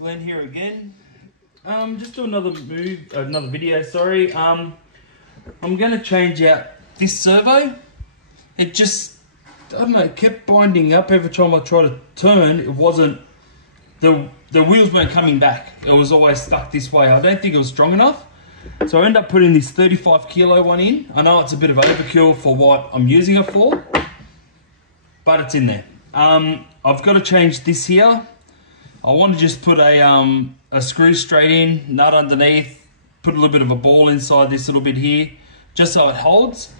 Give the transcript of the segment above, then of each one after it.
Glenn here again. Just do another video, sorry. I'm going to change out this servo. It just, I don't know, it kept binding up every time I tried to turn. It wasn't, the wheels weren't coming back. It was always stuck this way. I don't think it was strong enough. So I ended up putting this 35 kilo one in. I know it's a bit of overkill for what I'm using it for, but it's in there. I've got to change this here. I want to just put a screw straight in, nut underneath, put a little bit of a ball inside this little bit here, just so it holds.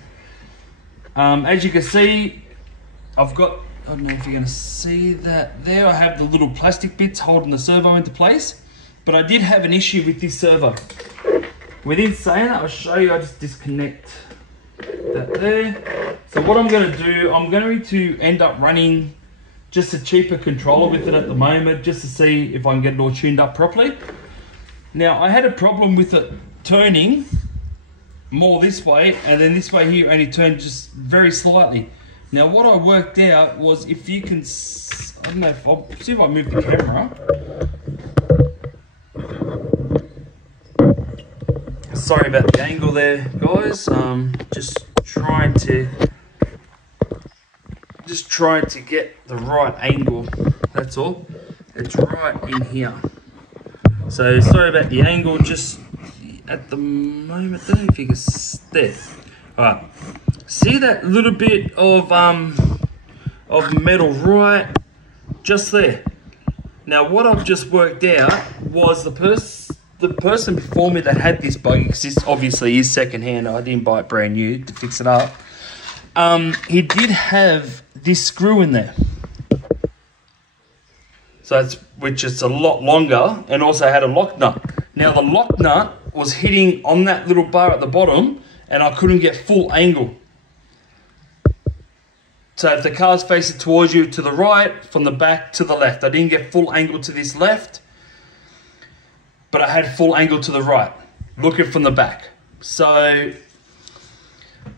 As you can see, I've got, I don't know if you're going to see that there, I have the little plastic bits holding the servo into place, but I did have an issue with this servo. Within saying that, I'll show you, I just disconnect that there. So what I'm going to do, I'm going to end up running just a cheaper controller with it at the moment, just to see if I can get it all tuned up properly. Now, I had a problem with it turning more this way, and then this way here only turned just very slightly. Now, what I worked out was, if you can, I don't know, if I'll see if I move the camera. Sorry about the angle there, guys. Just trying to get the right angle, that's all. It's right in here. So sorry about the angle, just at the moment, I don't know if you can, there. Alright, see that little bit of metal right just there. Now what I've just worked out was the person before me that had this buggy, because this obviously is second hand, I didn't buy it brand new to fix it up. He did have this screw in there, so which is a lot longer, and also had a lock nut. Now the lock nut was hitting on that little bar at the bottom, and I couldn't get full angle. So if the car's facing towards you to the right, from the back to the left, I didn't get full angle to this left, but I had full angle to the right, looking from the back. So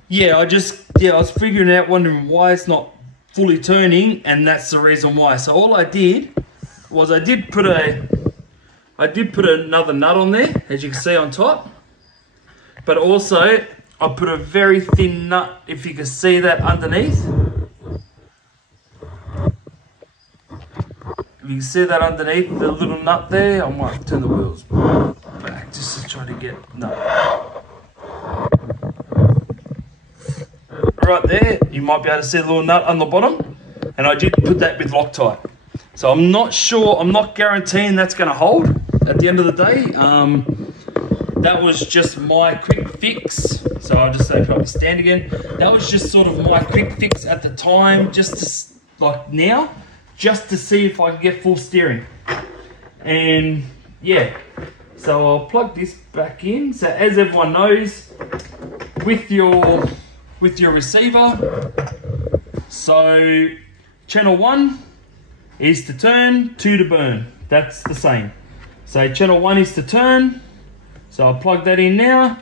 yeah, I was figuring out, wondering why it's not fully turning, and that's the reason why. So all I did was I did put another nut on there, as you can see on top, but also I put a very thin nut, if you can see that underneath. If you can see that underneath, the little nut there, I might turn the wheels back just to try to get, no. Right there, you might be able to see the little nut on the bottom, and I did put that with Loctite. So I'm not sure, I'm not guaranteeing that's going to hold at the end of the day. That was just my quick fix. So I'll just open up the stand again. That was just sort of my quick fix at the time, just to, like now, just to see if I can get full steering. And yeah, so I'll plug this back in. So as everyone knows, with your receiver, so channel 1 is to turn, 2 to burn. That's the same. So channel 1 is to turn, so I'll plug that in now.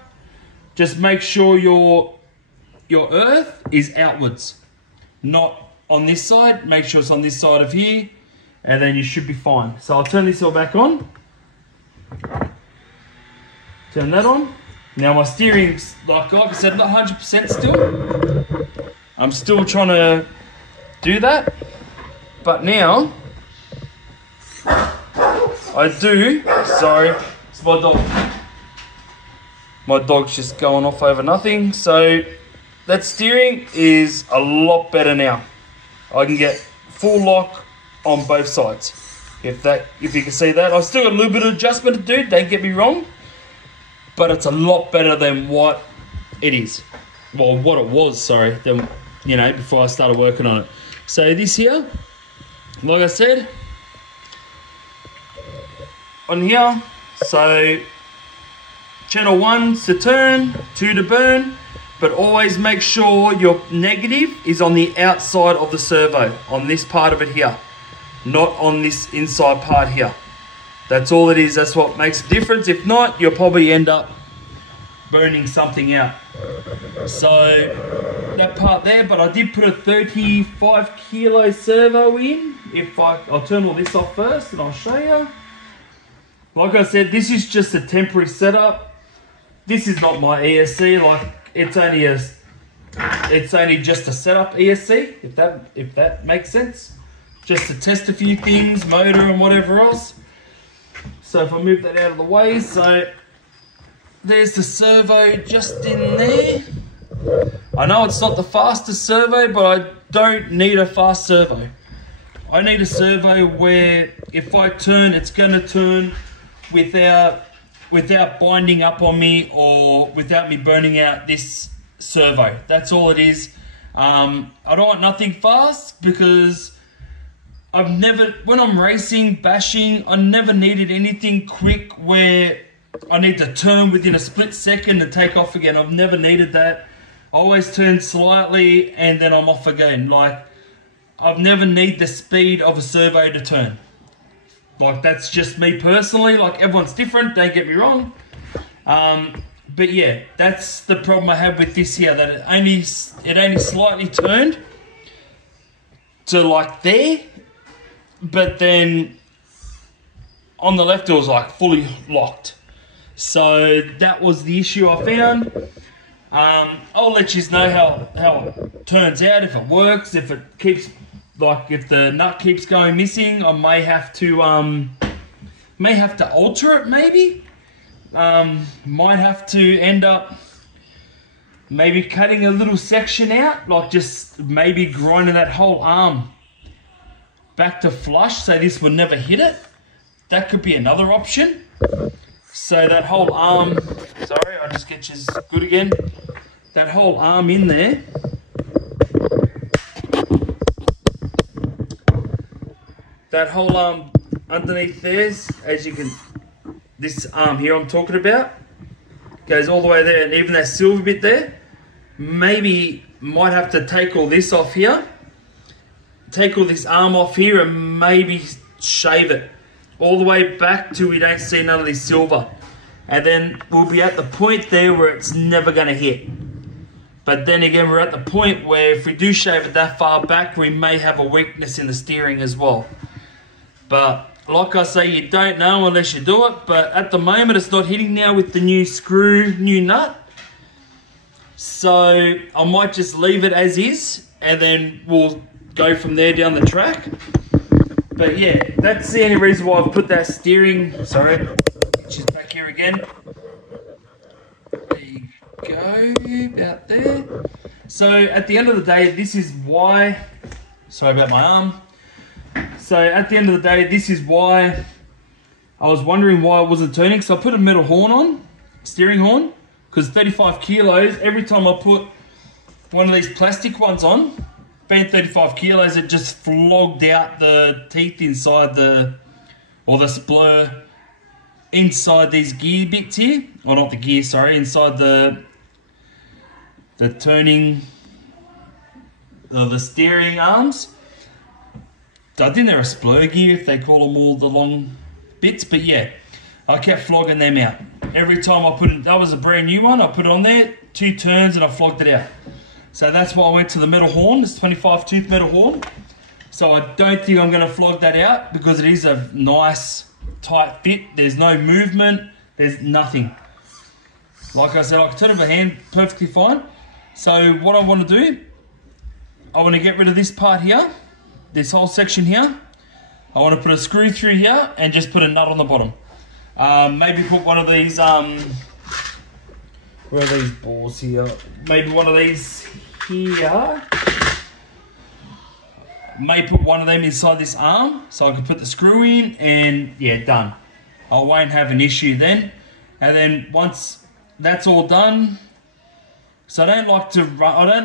Just make sure your earth is outwards, not on this side. Make sure it's on this side of here, and then you should be fine. So I'll turn this all back on. Turn that on. Now my steering's, like I said, not 100% still. I'm still trying to do that. But now, I do, sorry, it's my dog. My dog's just going off over nothing. So that steering is a lot better now. I can get full lock on both sides. If you can see that. I've still got a little bit of adjustment to do, don't get me wrong. But it's a lot better than what it is. Well, what it was, sorry, than, you know, before I started working on it. So this here, like I said, on here, so channel 1's to turn, 2 to burn, but always make sure your negative is on the outside of the servo, on this part of it here, not on this inside part here. That's all it is. That's what makes a difference. If not, you'll probably end up burning something out. So that part there, but I did put a 35 kilo servo in. I'll turn all this off first and I'll show you. like I said, this is just a temporary setup. This is not my ESC. Like it's only just a setup ESC, if that makes sense. Just to test a few things, motor and whatever else. So if I move that out of the way, so there's the servo just in there. I know it's not the fastest servo, but I don't need a fast servo. I need a servo where if I turn, it's going to turn without binding up on me or without me burning out this servo. That's all it is. I don't want nothing fast because I've never, when I'm racing, bashing, I never needed anything quick where I need to turn within a split second and take off again. I've never needed that. I always turn slightly and then I'm off again. Like, I've never need the speed of a servo to turn. Like, that's just me personally. Like, everyone's different, don't get me wrong. But yeah, that's the problem I have with this here, that it only slightly turned to like there, but then on the left it was like fully locked. So that was the issue I found. I'll let you know how it turns out, if it works, if it keeps, like if the nut keeps going missing, I may have to alter it maybe. Might have to end up maybe cutting a little section out, like just maybe grinding that whole arm back to flush so this will never hit it. That could be another option. So that whole arm, sorry, I'll just get you good again. That whole arm in there, that whole arm underneath there's, as you can, this arm here I'm talking about, goes all the way there, and even that silver bit there, maybe might have to take all this off here, take all this arm off here and maybe shave it all the way back till we don't see none of this silver. And then we'll be at the point there where it's never going to hit. But then again, we're at the point where if we do shave it that far back, we may have a weakness in the steering as well. But like I say, you don't know unless you do it. But at the moment, it's not hitting now with the new screw, new nut. So I might just leave it as is, and then we'll go from there down the track. But yeah, that's the only reason why I've put that steering, sorry, she's back here again. There you go, about there. So at the end of the day, this is why, sorry about my arm. So at the end of the day, this is why I was wondering why it wasn't turning. So I put a metal horn on, steering horn, because 35 kilos, every time I put one of these plastic ones on, being 35 kilos, it just flogged out the teeth inside the, or the splur inside these gear bits here, or not the gear, sorry, inside the turning, the steering arms. I think they're a splur gear if they call them all the long bits, but yeah, I kept flogging them out. Every time I put it, that was a brand new one, I put it on there, 2 turns and I flogged it out. So that's why I went to the metal horn, this 25 tooth metal horn. So I don't think I'm going to flog that out because it is a nice tight fit. There's no movement, there's nothing. Like I said, I can turn it by hand perfectly fine. So what I want to do, I want to get rid of this part here, this whole section here. I want to put a screw through here and just put a nut on the bottom. Maybe put one of these, where are these balls here? Maybe one of these here. May put one of them inside this arm so I can put the screw in and yeah, done. I won't have an issue then. And then once that's all done, so I don't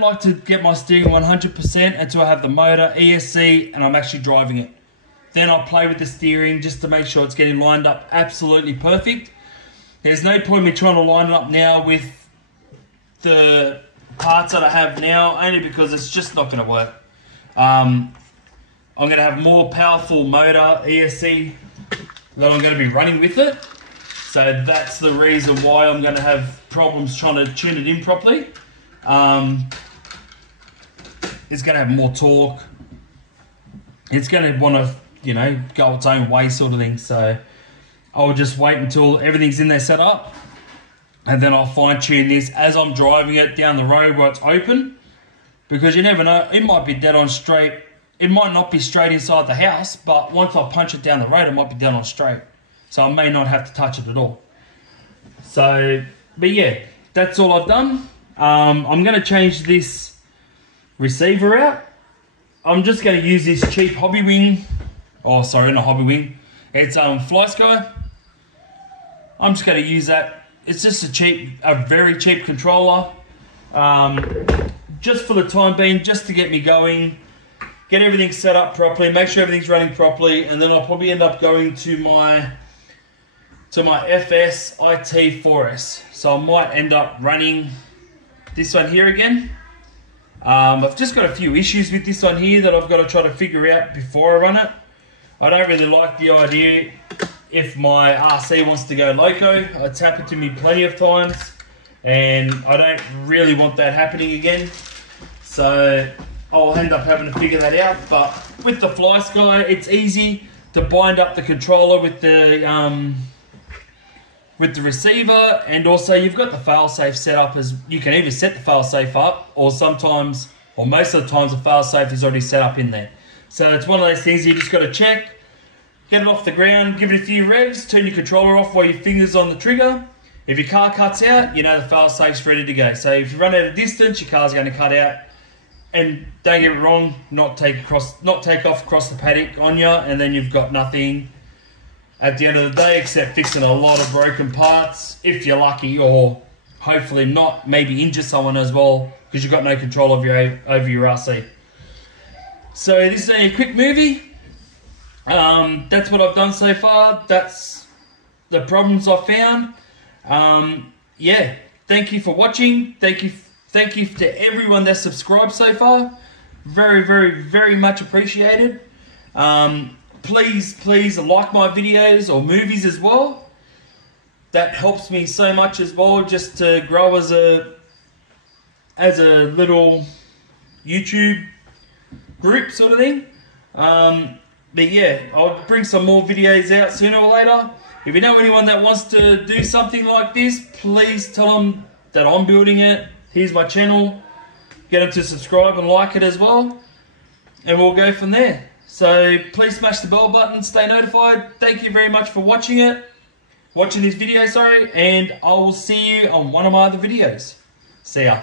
like to get my steering 100% until I have the motor, ESC, and I'm actually driving it. Then I'll play with the steering just to make sure it's getting lined up absolutely perfect. There's no point in me trying to line it up now with the parts that I have now, only because it's just not going to work. I'm going to have more powerful motor, ESC, that I'm going to be running with it. So that's the reason why I'm going to have problems trying to tune it in properly. It's going to have more torque. It's going to want to, you know, go its own way sort of thing. So I'll just wait until everything's in there set up, and then I'll fine tune this as I'm driving it down the road where it's open, because you never know, it might be dead on straight. It might not be straight inside the house, but once I punch it down the road, it might be dead on straight. So I may not have to touch it at all. So, but yeah, that's all I've done. I'm going to change this receiver out. I'm just going to use this cheap hobby wing. Oh, sorry, not hobby wing. It's Fly Sky. I'm just going to use that. It's just a very cheap controller. Just for the time being, just to get me going. Get everything set up properly, make sure everything's running properly, and then I'll probably end up going to my FS IT 4S. So I might end up running this one here again. I've just got a few issues with this one here that I've got to try to figure out before I run it. I don't really like the idea if my RC wants to go loco. It's happened to me plenty of times, and I don't really want that happening again. So I'll end up having to figure that out. But with the Fly Sky, it's easy to bind up the controller with the receiver, and also you've got the failsafe set up as you can either set the failsafe up, or sometimes, or most of the times, the failsafe is already set up in there. So it's one of those things you just got to check, get it off the ground, give it a few revs, turn your controller off while your finger's on the trigger. If your car cuts out, you know the failsafe's ready to go. So if you run out of distance, your car's going to cut out. And don't get it wrong, not take off across the paddock on you, and then you've got nothing at the end of the day except fixing a lot of broken parts, if you're lucky, or hopefully not, maybe injure someone as well, because you've got no control of over your RC. So this is only a quick movie. That's what I've done so far. That's the problems I've found. Yeah, thank you for watching. Thank you to everyone that's subscribed so far. Very, very, very much appreciated. Please like my videos or movies as well. That helps me so much as well, just to grow as a little YouTube group sort of thing. But yeah, I'll bring some more videos out sooner or later. If you know anyone that wants to do something like this, please tell them that I'm building it. Here's my channel. Get them to subscribe and like it as well. And we'll go from there. So please smash the bell button, stay notified. Thank you very much for watching this video, and I will see you on one of my other videos. See ya.